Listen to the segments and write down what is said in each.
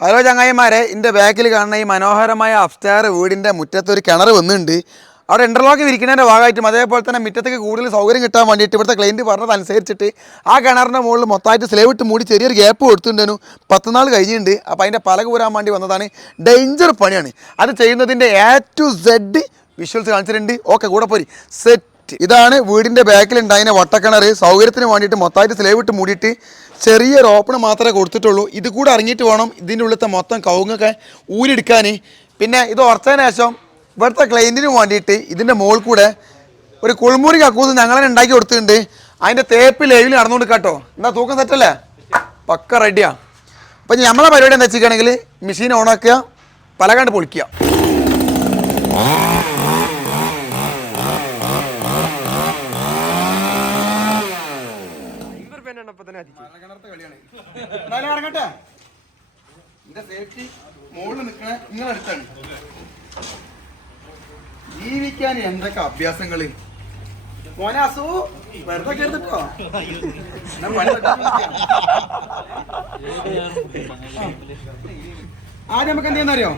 Hello ചങ്ങായിമാരെ എന്റെ ബാക്കിൽ കാണുന്ന ഈ മനോഹരമായ അപ്സ്റ്റാർ വീടിന്റെ മുറ്റത്തൊരു കിണർ വന്നിട്ടുണ്ട് അവിടെ ഇന്റർലോക്ക് വിരിക്കുന്നതിന്റെ ഭാഗമായിട്ടും അതേപോലെ തന്നെ മുറ്റത്തേക്ക് കൂടുതൽ സൗകര്യം കിട്ടാൻ വേണ്ടിയിട്ട് ഇവിടുത്തെ ക്ലയന്റ് പറഞ്ഞതനുസരിച്ചിട്ട് ആ കിണറിന്റെ മുകളിൽ മൊത്തമായിട്ട് സ്ലേവ് ഇട്ട് മൂടി ചെറിയൊരു ഗ്യാപ്പ് കൊടുത്തിട്ടുണ്ടായിരുന്നു പത്ത് നാൾ കഴിഞ്ഞിട്ടുണ്ട്. അപ്പോൾ അതിന്റെ പലക കൂരാൻ വേണ്ടി വന്നതാണ്. ഡേഞ്ചർ പണിയാണ്. അത് ചെയ്യുന്നതിന്റെ എ ടു സെഡ് വിഷ്വൽസ് കാണിച്ചിട്ടുണ്ട്. ഓക്കെ കൂടെ പോരി. സെറ്റ് ഇതാണ് വീടിന്റെ ബാക്കിൽ ഉണ്ടായിരുന്ന വട്ടക്കിണർ സൗകര്യത്തിന് വേണ്ടിയിട്ട് മൊത്തമായിട്ട് സ്ലേവ് ഇട്ട് മൂടിയിട്ട് ചെറിയൊരു ഓപ്പൺ മാത്രമേ കൊടുത്തിട്ടുള്ളൂ. ഇത് കൂടെ ഇറങ്ങിയിട്ട് വേണം ഇതിന്റെ ഉള്ളിലത്തെ മൊത്തം കവുങ്ങൊക്കെ ഊരിടിക്കാൻ പിന്നെ ഇത് ഉറച്ചതിന് ശേഷം ഇവിടുത്തെ ക്ലൈന്റിന് വേണ്ടിയിട്ട് ഇതിന്റെ മുകളിൽ കൂടെ ഒരു കുളിമുറി കക്കൂസ് ഞങ്ങളെ ഉണ്ടാക്കി കൊടുത്തിട്ടുണ്ട്. അതിന്റെ തേപ്പ് ലൈവിൽ നടന്നുകൊണ്ട് കേട്ടോ. എന്താ തൂക്കം തെറ്റല്ലേ പക്ക റെഡിയാ അപ്പം നമ്മളെ പരിപാടി എന്താ വെച്ചിട്ടുണ്ടെങ്കിൽ മെഷീൻ ഓണാക്കുക പലകണ്ട് പൊളിക്കുക. എന്തായാലും ഇറങ്ങട്ടെ. എന്റെ സേഫ്റ്റി മുകളിൽ നിൽക്കണ നിങ്ങളടുത്താണ് ജീവിക്കാൻ എന്തൊക്കെ അഭ്യാസങ്ങൾ? മോനെ അസു വെറുതെ കേട്ടോ ആദ്യം നമുക്ക് എന്ത് ചെയ്യുന്നറിയോ?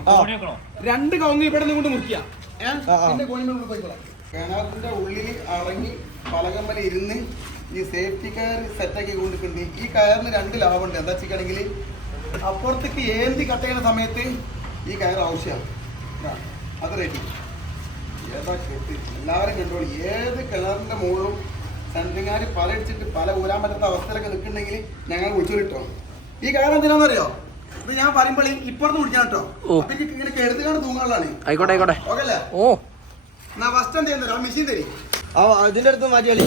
രണ്ട് കൗങ്ങി ഇവിടെ നിന്ന് കൊണ്ട് മുറിക്കുക. കിണറിന്റെ ഉള്ളിൽ അളങ്ങി പലകമ്മല ഇരുന്ന് ഈ സേഫ്റ്റി കയർ സെറ്റാക്കി കൊണ്ടിട്ടുണ്ട്. ഈ കയറിന് രണ്ട് ലാഭമുണ്ട് എന്താ വെച്ചിട്ടാണെങ്കിൽ അപ്പുറത്തേക്ക് ഏന്തി കട്ട് ചെയ്യുന്ന സമയത്ത് ഈ കയർ ആവശ്യമാണ്. അത് റെഡി ഏതാ കെട്ട് എല്ലാവരും കണ്ടോളൂ ഏത് കിണറിന്റെ മുകളിലും സെന്റിങ്ങാർ പല അടിച്ചിട്ട് പല ഊരാൻ പറ്റാത്ത അവസ്ഥയിലൊക്കെ നിൽക്കുന്നുണ്ടെങ്കിൽ ഞങ്ങൾ വിളിച്ചു കിട്ടോ ഈ കയർ എന്തിനാണെന്നറിയോ ഇത് ഞാൻ പറയുമ്പോൾ ഇപ്പുറത്ത് കുടിക്കാൻ കേട്ടോ. അപ്പൊ എനിക്ക് ഇങ്ങനെ കെടുത്തുകാണ്ട് തൂങ്ങാനുള്ളതാണ് ആയിക്കോട്ടെ ആയിക്കോട്ടെ. ഓക്കെ അല്ലേ? ഓ. എന്നാ ഫസ്റ്റ് എന്ത് ചെയ്യുന്നോ ആ മെഷീൻ തരി. ആ അതിന്റെ അടുത്ത് മാറ്റി കളി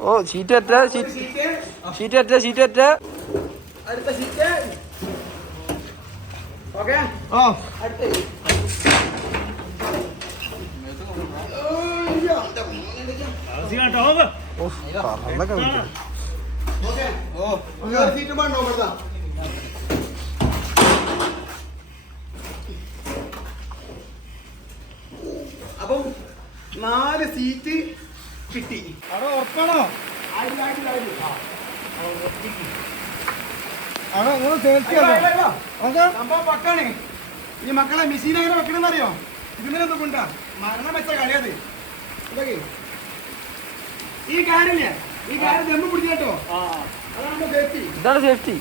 ഓ ഷീറ്റ് അറ്റ ഷീറ്റ് ഷീറ്റ് അറ്റ ഷീറ്റ് അറ്റ അടുത്ത സീറ്റ് ഓക്കെ ഓ ഇവിടുത്തെ അപ്പം നാല് സീറ്റ് കിട്ടി. അവിടെ ഉറപ്പാണോ? പക്കാണ്. ഈ മക്കളെ മെഷീൻ എങ്ങനെ വെക്കണമെന്ന് അറിയോ ഇതിനൊന്നും കൊണ്ടാ മരണം വെച്ച കളിയത്. ഇതൊക്കെ. ഈ കാര്യമില്ലേ ഈ കാര്യം ദമ്മ് പിടിച്ചു കേട്ടോ. അതാണ് സേഫ്റ്റി ഇതാണ് സേഫ്റ്റി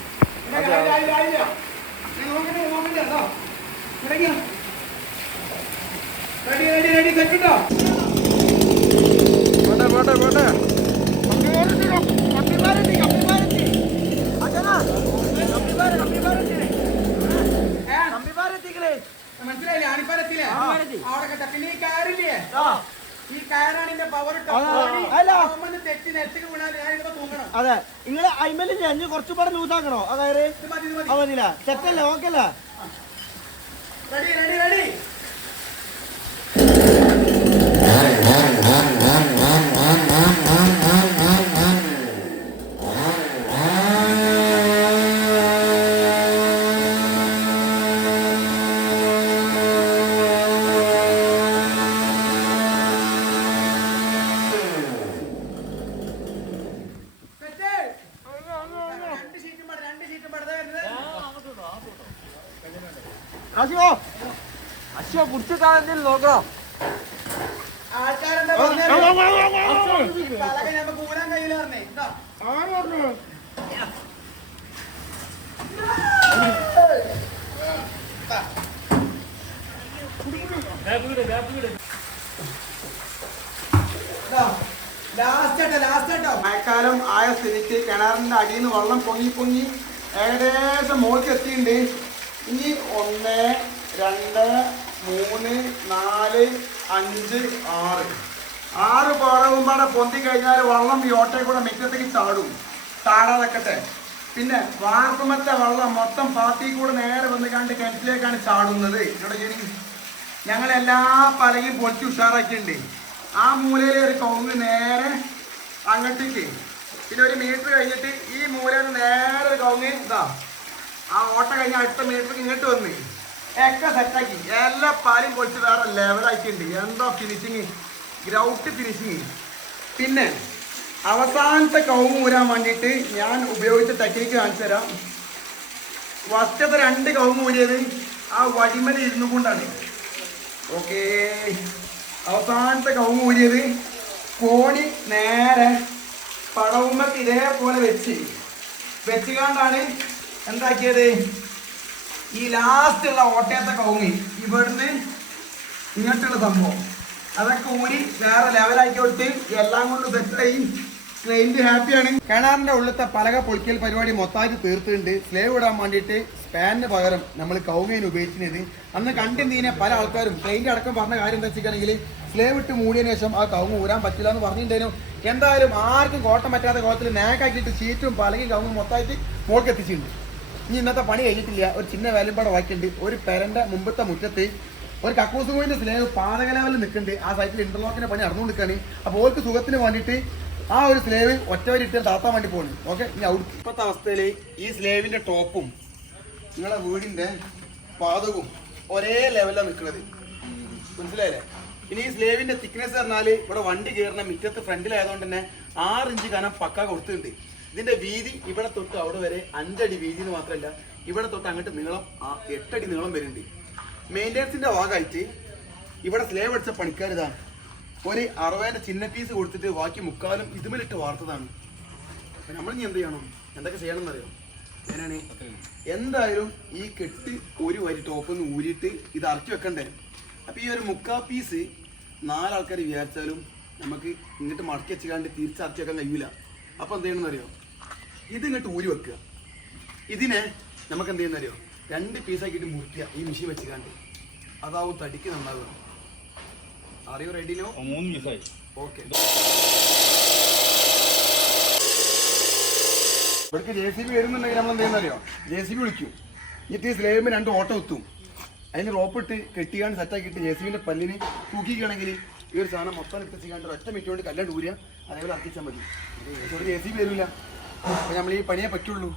റെഡി റെഡി റെഡി സെക്കൻഡോ മനസ്സിലായില്ലേ? ആണിപ്പാലത്തില്ലേ അവിടെ കേട്ടോ പിന്നെ ഈ കയറില്ലേ? ഈ കയറാണ് ഇതിന്റെ പവർ അല്ല. തെറ്റി നെറ്റിക്ക് വീണാൽ ഞാൻ ഇവിടെ തൂങ്ങണം. അതെ. നിങ്ങൾ അയിമൽ ഞഞ്ഞ് കുറച്ച് പാടെ ലൂസാക്കണോ അതായത് അവതില്ല ഓക്കല്ലേ മതിയില്ല? സെറ്റല്ലേ ഓക്കെ അല്ലേ? റെഡി റെഡി അശോ അശോ കുടിച്ചിട്ടാ എന്തെങ്കിലും നോക്കണം ആൾക്കാരെന്താ നമുക്ക് ഊരാൻ കഴിയില്ല പറഞ്ഞേ. ആട്ടോ. മഴക്കാലം ആയ സ്ഥിതിക്ക് കിണറിന്റെ അടിയിൽ നിന്ന് വെള്ളം പൊങ്ങി പൊങ്ങി ഏകദേശം എത്തിയിട്ടുണ്ട് ഇനി ഒന്ന് രണ്ട് മൂന്ന് നാല് അഞ്ച് ആറ്. ആറ് പാടവുമ്പാടെ പൊന്തി കഴിഞ്ഞാൽ വള്ളം ഈ ഓട്ടയിൽ കൂടെ മിറ്റത്തേക്ക് ചാടും. ചാടാതെക്കട്ടെ. പിന്നെ വാർപ്പുമത്തെ വള്ളം മൊത്തം പാത്തി കൂടെ നേരെ വന്ന് കണ്ട് കിണറ്റിലേക്കാണ് ചാടുന്നത്. ഇവിടെ ഞങ്ങൾ എല്ലാ പലകയും പൊളിച്ച് ഉഷാറാക്കിയിട്ടുണ്ട്. ആ മൂലയിലെ ഒരു കൗങ്ങ് നേരെ അങ്ങോട്ടേക്ക്. പിന്നെ ഒരു മീറ്റർ കഴിഞ്ഞിട്ട് ഈ മൂലയിൽ നേരെ ഒരു കൗങ്ങ് ഇതാ. ആ ഓട്ട കഴിഞ്ഞ അടുത്ത മീറ്റർ ഇങ്ങോട്ട് വന്ന്. ഒക്കെ സെറ്റാക്കി എല്ലാ പാലും പൊളിച്ച് വേറെ ലെവലാക്കിയിട്ടുണ്ട് എന്തോ ഫിനിഷിങ് ഗ്രൗട്ട് ഫിനിഷിങ് പിന്നെ അവസാനത്തെ കൗങ്ങ് ഊരാൻ വേണ്ടിയിട്ട് ഞാൻ ഉപയോഗിച്ച ടെക്നിക്ക് കാണിച്ചു തരാം. ഫസ്റ്റത്തെ രണ്ട് കൗങ്ങ് ഊരിയത് ആ വടിമല ഇരുന്നു കൊണ്ടാണ്. ഓക്കേ അവസാനത്തെ കൗങ്ങ് ഊരിയത് കോണി നേരെ പടവുമ്പത്ത് ഇതേപോലെ വെച്ച്. വെച്ചുകൊണ്ടാണ് എന്താക്കിയത്? ഈ ലാസ്റ്റ് ഉള്ള ഓട്ടയത്തെ കൗങ്ങി ഇവിടുന്ന് ഇങ്ങോട്ടുള്ള സംഭവം. അതൊക്കെ ഊരി വേറെ ലെവലാക്കി കൊടുത്ത് എല്ലാം കൊണ്ട് സെറ്റായി ക്ലൈന്റ് ഹാപ്പിയാണ് കിണറിന്റെ ഉള്ളിലത്തെ പലക പൊളിക്കൽ പരിപാടി മൊത്തമായിട്ട് തീർത്തിട്ടുണ്ട്. സ്ലേവ് ഇടാൻ വേണ്ടിയിട്ട് സ്പാനിന് പകരം നമ്മൾ കൗങ്ങിന് ഉപയോഗിക്കുന്നത് അന്ന് കണ്ടിരുന്നതിനെ പല ആൾക്കാരും ക്ലൈന്റ് അടക്കം പറഞ്ഞ കാര്യം എന്താ വെച്ചിട്ടുണ്ടെങ്കിൽ സ്ലേവ് ഇട്ട് മൂടിയതിനു ശേഷം ആ കൗങ്ങ് ഊരാൻ പറ്റില്ല എന്ന് പറഞ്ഞിട്ടുണ്ടായിരുന്നു. എന്തായാലും ആർക്കും കോട്ടം പറ്റാത്ത കോലത്തിൽ നേക്കാക്കിയിട്ട് ചീറ്റും പലകി കൗങ്ങും മൊത്തമായിട്ട് മോൾക്ക് എത്തിച്ചിട്ടുണ്ട് ഇനി ഇന്നത്തെ പണി കഴിഞ്ഞിട്ടില്ല. ഒരു ചിന്ന വേലമ്പാട് വായിക്കുന്നുണ്ട് ഒരു പെരന്റെ മുമ്പത്തെ മുറ്റത്ത് ഒരു കക്കൂസ് കോയിന്റെ സ്ലേവ് പാതക ലെവലിൽ നിൽക്കുന്നുണ്ട് ആ സൈറ്റിൽ ഇന്റർലോക്കിന്റെ പണി നടന്നുകൊണ്ടിരിക്കുകയാണ് അപ്പോൾ ഓർക്ക് സുഖത്തിന് വേണ്ടിയിട്ട് ആ ഒരു സ്ലേവ് ഒറ്റവരിട്ട് താത്താൻ വേണ്ടി പോകുന്നു ഓക്കെ ഇനി അവിടുത്തെ ഇപ്പോഴത്തെ അവസ്ഥയിൽ ഈ സ്ലേവിന്റെ ടോപ്പും നിങ്ങളെ വീടിന്റെ പാതകവും ഒരേ ലെവലിലാണ് നിൽക്കുന്നത് മനസ്സിലായില്ലേ? ഇനി ഈ സ്ലേവിന്റെ തിക്നെസ് പറഞ്ഞാൽ ഇവിടെ വണ്ടി കയറുന്ന മിറ്റത്ത് ഫ്രണ്ടിലായതുകൊണ്ട് തന്നെ ആറ് ഇഞ്ച് കനം പക്ക കൊടുത്തിട്ടുണ്ട്. ഇതിന്റെ വീതി ഇവിടെ തൊട്ട് അവിടെ വരെ അഞ്ചടി വീതി എന്ന് മാത്രമല്ല ഇവിടെ തൊട്ട് അങ്ങോട്ട് നീളം ആ എട്ടടി നീളം വരുന്നുണ്ട്. മെയിന്റെനൻസിന്റെ ഭാഗമായിട്ട് ഇവിടെ സ്ലേവ് അടിച്ച പണിക്കാർ ഇതാണ് ഒരു അറുപതിന്റെ ചിഹ്ന പീസ് കൊടുത്തിട്ട് ബാക്കി മുക്കാലും ഇതുമലിട്ട് വാർത്തതാണ്. നമ്മൾ ഇനി എന്ത് ചെയ്യണം? എന്തൊക്കെ ചെയ്യണം എന്നറിയാം ഞാനാണ് എന്തായാലും ഈ കെട്ട് ഒരു വരി ടോപ്പ് നിന്ന് ഊരിയിട്ട് ഇത് അറച്ചു വെക്കണ്ടേ? അപ്പൊ ഈ ഒരു മുക്കാ പീസ് നാലാൾക്കാർ വിചാരിച്ചാലും നമുക്ക് ഇങ്ങോട്ട് മടക്കി വെച്ചുകാണ്ട് തിരിച്ചറച്ചു വെക്കാൻ കഴിയില്ല അപ്പൊ എന്ത് ചെയ്യണമെന്ന് അറിയോ? ഇത് ഇങ്ങോട്ട് ഊരി വെക്കുക. ഇതിനെ നമുക്ക് എന്ത് ചെയ്യുന്ന അറിയോ രണ്ട് പീസാക്കിയിട്ട് മുറിക്കുക ഈ മെഷീൻ വെച്ചുകാണ്ട്. അതാവും തടിക്ക് നന്നാവുക. അറിയോ റെഡിനോ മൂന്ന് പീസായി ഓക്കെ ഇവിടേക്ക് ജെ സി ബി വരുന്നുണ്ടെങ്കിൽ നമ്മൾ എന്ത് ചെയ്യുന്നറിയോ? ജെ സി ബി വിളിക്കും. എന്നിട്ട് ഈ സ്ലേബിന് രണ്ട് ഓട്ടം എത്തും. അതിന് റോപ്പ് ഇട്ട് കെട്ടിയാണ്ട് സെറ്റാക്കിയിട്ട് ജെ സി ബിന്റെ പല്ലിന് തൂക്കിക്കുകയാണെങ്കിൽ ഈ ഒരു സാധനം മൊത്തം ഇട്ട് ചെയ്യാണ്ട് ഒറ്റ മിനിറ്റ് കൊണ്ട് കല്ലാണ്ട് ഊരിയ. അതേപോലെ അർപ്പിച്ചാൽ മതി. ജെ സി ബി വരില്ല. അപ്പോൾ നമ്മൾ ഈ പണിയെ പറ്റുള്ളൂ.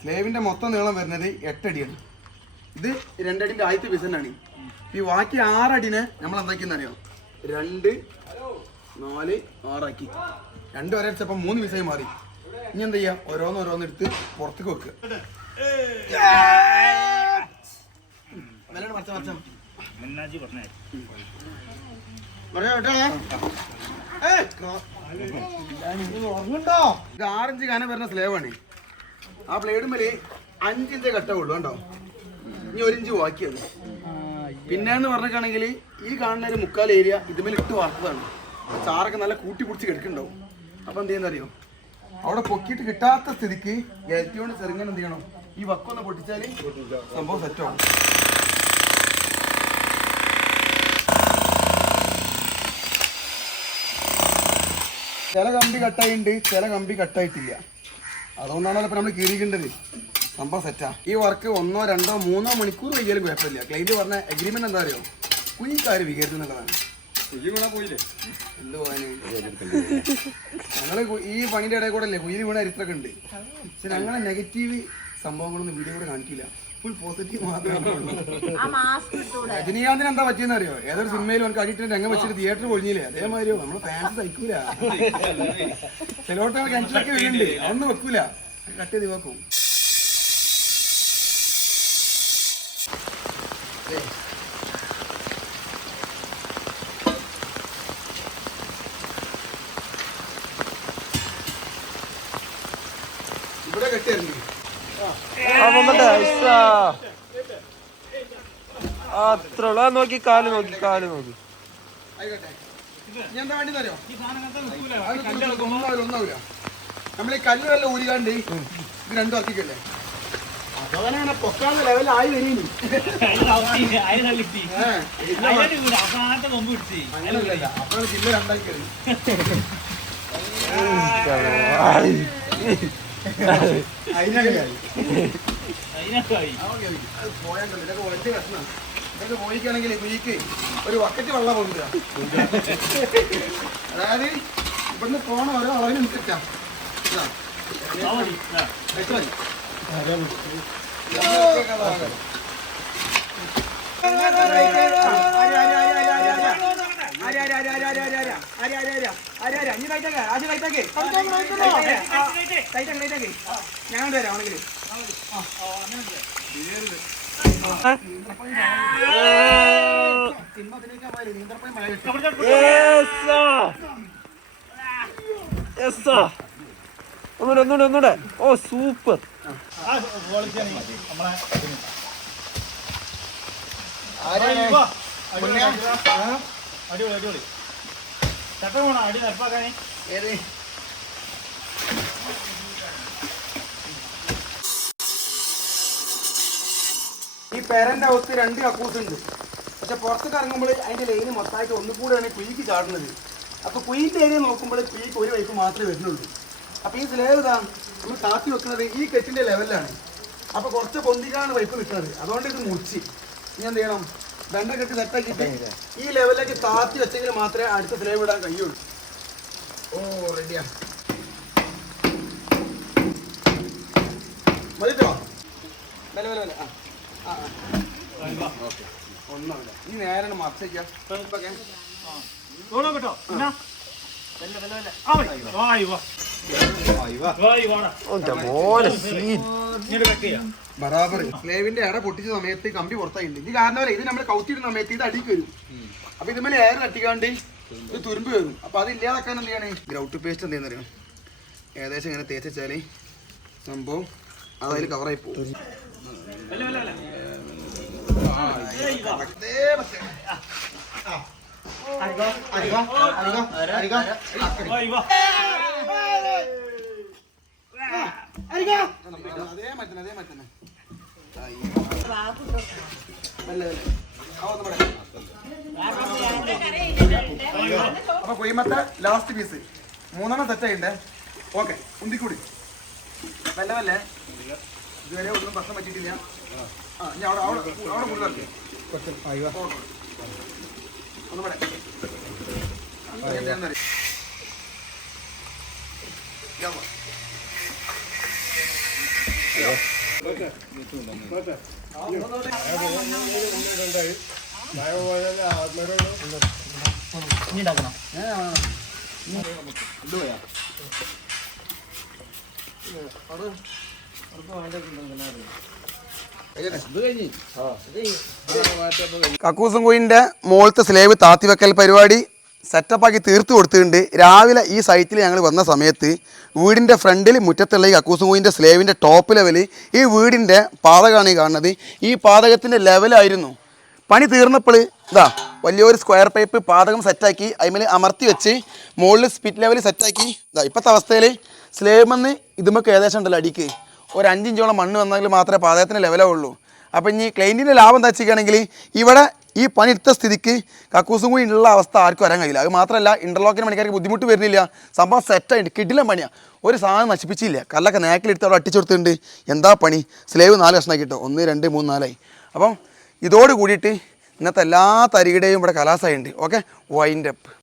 സ്ലേവിന്റെ മൊത്തം നീളം വരുന്നത് എട്ടടിയാണ്. ഇത് രണ്ടടിന്റെ ആദ്യത്തെ പിസനാണ് ഈ ബാക്കി ആറടിനെ നമ്മൾ എന്താക്കിയെന്ന് അറിയാം രണ്ട് നാല് ആറാക്കി. രണ്ട് ഒരടിച്ചപ്പോൾ മൂന്ന് പിസയും മാറി. ഇനി എന്താ ചെയ്യാ ഓരോന്ന് ഓരോന്ന് എടുത്ത് പുറത്തേക്ക് വെക്കുക. ഇത് ആറിഞ്ച് കനം വരുന്ന സ്ലേവാണ് ആ ബ്ലേഡ് മേലെ അഞ്ചിഞ്ച് കട്ട ഉള്ളൂ കണ്ടോ ഇനി ഒരു ഇഞ്ച് ബാക്കിയാണ് പിന്നെന്ന് പറഞ്ഞിട്ടാണെങ്കിൽ ഈ കാണുന്ന ഒരു മുക്കാൽ ഏരിയ ഇതുമേൽ ഇട്ട് വാർത്തതാണ് ചാറൊക്കെ നല്ല കൂട്ടി പിടിച്ച് കിടക്കുന്നുണ്ടാവും അപ്പൊ എന്ത് ചെയ്യുന്നറിയോ അവിടെ പൊക്കിയിട്ട് കിട്ടാത്ത സ്ഥിതിക്ക് ഏറ്റവും ചെറുങ്ങനെ എന്ത് ചെയ്യണം ഈ വക്കൊന്ന് പൊട്ടിച്ചാൽ സംഭവം സെറ്റാവും ചില കമ്പി കട്ടായിട്ടുണ്ട് ചില കമ്പി കട്ടായിട്ടില്ല അതുകൊണ്ടാണല്ലോ ഇപ്പൊ നമ്മൾ കീറിക്കേണ്ടത് സംഭവം സെറ്റാ ഈ വർക്ക് ഒന്നോ രണ്ടോ മൂന്നോ മണിക്കൂർ വൈകിയാലും കുഴപ്പമില്ല. ക്ലൈന്റ് പറഞ്ഞ അഗ്രിമെന്റ് എന്താ അറിയോ? കുഞ്ഞിക്കാര് വികരുത് എന്നുള്ളതാണ്. എന്ത് പോകാന് ഈ പണിയുടെ ഇടയിൽ കൂടെ അല്ലേ കുയിൽ വീണ ചരിത്രമൊക്കെ ഉണ്ട്. പക്ഷെ ഞങ്ങളെ നെഗറ്റീവ് സംഭവങ്ങളൊന്നും വീഡിയോ കൂടെ കാണിക്കില്ല. ഫുൾ പോസിറ്റീവ് മാത്രമേ രജനീകാന്തിന് എന്താ പറ്റിയെന്ന് അറിയോ? ഏതൊരു സിനിമയിൽ എനിക്ക് അടിയിട്ട് രംഗം വെച്ചിട്ട് തിയേറ്റർ പൊളിഞ്ഞില്ലേ അതേമാതിരി നമ്മൾ ഫാൻസ് സഹിക്കൂല. ചിലവർക്ക് കിണറ്റിലൊക്കെ വീഴുന്നുണ്ട് അതൊന്നും വെക്കൂല. കട്ട് ചെയ്ത് വെക്കും. ഇവിടെ കെട്ടിയായിരുന്നു? അത്ര ഉള്ളു. നോക്കി കാൽ നോക്കി കാൽ നോക്കി. നമ്മൾ ഈ കല്ല് വല്ല ഊരികാണ്ട് ഇത് രണ്ടും അത്തിക്കല്ലേ അതവനെ പൊക്കാനുള്ള ലെവലായി വരീനി അങ്ങനെയല്ല അപ്പോഴാണ് ജില്ല പോയാണ്ടല്ലോ ഇതൊക്കെ പോയിക്കാണെങ്കിൽ കുഴിക്ക് ഒരു വക്കറ്റ് വെള്ളം പോകുക അതായത് ഇവിടുന്ന് പോണ ഓരോ അളവിനനുസരിച്ചാ നിൽക്കാം ഞാൻ വരാം ആണെങ്കിൽ ഒന്നുകൂടെ ഒന്നുകൂടെ ഒന്നുകൂടെ ഓ സൂപ്പർ അടിപൊളി അടിപൊളി ചട്ട അടി ഈ പേരന്റെ അകത്ത് രണ്ട് കക്കൂസ് ഉണ്ട്. പക്ഷെ പുറത്തേക്ക് കറങ്ങുമ്പോൾ അതിന്റെ ലൈന് മൊത്തമായിട്ട് ഒന്നുകൂടെയാണ് കുഴിക്ക് ചാടുന്നത്. അപ്പൊ കുയിന്റെ ഏരിയ നോക്കുമ്പോൾ കുഴിക്ക് ഒരു വൈപ്പ് മാത്രമേ വരുന്നുള്ളൂ. അപ്പൊ ഈ സ്ലേവ് ഇതാ നമ്മൾ താത്തി വെക്കുന്നത് ഈ കെട്ടിന്റെ ലെവലിലാണ് അപ്പൊ കുറച്ച് പൊന്തിക്കാണ് വൈപ്പ് നിൽക്കുന്നത്. അതുകൊണ്ട് ഇത് മുറിച്ച്. ഇനി എന്ത് ചെയ്യണം? ദണ്ട കെട്ടി സെറ്റാക്കിയിട്ട് ഈ ലെവലിലേക്ക് താത്തി വെച്ചെങ്കിൽ മാത്രമേ അടുത്ത ഫ്ലേം ഇടാൻ കഴിയുള്ളൂ. ഓ റെഡിയാ മതിട്ടോ? മെല്ലെ മെല്ലെ മെല്ലെ. ആ. ആ ഈ നേരെ മറച്ചേക്കാം മോനെ വെക്കയ്യ ബറാബർ സ്ലേവിന്റെ ഇട പൊട്ടിച്ച സമയത്ത് കമ്പി പുറത്തായിട്ടുണ്ട് ഇത് കാരണം പോലെ ഇത് നമ്മൾ കൗത്തിടുന്ന സമയത്ത് ഇത് അടിക്ക് വരും അപ്പൊ ഇതുമേലെ എയർ തട്ടിക്കാണ്ട് ഇത് തുരുമ്പ് വരും അപ്പൊ അത് ഇല്ലാതാക്കാൻ എന്ത് ചെയ്യാണ് ഗ്രൗട്ട് പേസ്റ്റ് എന്ത് ചെയ്യുന്നറിയാം ഏകദേശം ഇങ്ങനെ തേച്ചാൽ സംഭവം അതായത് കവറായി പോകും വെല്ല അതേ അതേ. അപ്പൊ കൊയ്മത്തെ ലാസ്റ്റ് പീസ് മൂന്നെണ്ണം സെറ്റ് ആയിണ്ടേ ഓക്കെ ഉന്തിക്കൂടി. നല്ല നല്ല ഇതുവരെ ഒന്നും ഭക്ഷണം പറ്റിയിട്ടില്ല. ആ എന്താണെന്നറിയാം കക്കൂസും കുയിന്റെ മുകളത്തെ സ്ലേവ് താത്തി വെക്കൽ പരിപാടി. സെറ്റപ്പാക്കി തീർത്ത് കൊടുത്തിട്ടുണ്ട്. രാവിലെ ഈ സൈറ്റിൽ ഞങ്ങൾ വന്ന സമയത്ത് വീടിന്റെ ഫ്രണ്ടിൽ മുറ്റത്തുള്ള ഈ അക്കൂസും കുയിന്റെ സ്ലേവിന്റെ ടോപ്പ് ലെവൽ ഈ വീടിന്റെ പാതകമാണ് ഈ കാണുന്നത്. ഈ പാതകത്തിന്റെ ലെവലായിരുന്നു പണി തീർന്നപ്പോൾ ഇതാ വലിയൊരു സ്ക്വയർ പൈപ്പ് പാതകം സെറ്റാക്കി അതിമേൽ അമർത്തി വെച്ച് മുകളിൽ സ്പിറ്റ് ലെവൽ സെറ്റാക്കി ഇതാ ഇപ്പോഴത്തെ അവസ്ഥയിൽ സ്ലേമെന്ന് ഇതുമൊക്കെ ഏകദേശം ഉണ്ടല്ലോ അടിക്ക്. ഒരു അഞ്ചിഞ്ചോളം മണ്ണ് വന്നെങ്കിൽ മാത്രമേ പാതകത്തിന് ഉള്ളൂ അപ്പം ഇനി ക്ലൈന്റിന്റെ ലാഭം എന്താ വെച്ചിരിക്കുകയാണെങ്കിൽ ഇവിടെ ഈ പണി സ്ഥിതിക്ക് കക്കൂസും കൂടി ഉള്ള അവസ്ഥ ആർക്കും വരാൻ കഴിയില്ല. അത് മാത്രമല്ല ഇന്റർലോക്കിന് പണിക്കാർക്ക് ബുദ്ധിമുട്ട് വരുന്നില്ല. സംഭവം സെറ്റായിട്ട് കിടിലം പണിയാണ് ഒരു സാധനം നശിപ്പിച്ചില്ല. കല്ലൊക്കെ നേക്കിലെടുത്ത് അവിടെ അട്ടിച്ചു കൊടുത്തിട്ടുണ്ട് എന്താ പണി? സ്ലേവ് നാല് കഷ്ണമാക്കി കിട്ടും ഒന്ന് രണ്ട് മൂന്ന് നാലായി. അപ്പം ഇതോട് കൂടിയിട്ട് ഇന്നത്തെ എല്ലാ തരികിടെയും ഇവിടെ കലാസായി ഉണ്ട് ഓക്കെ വൈൻഡ് അപ്പ്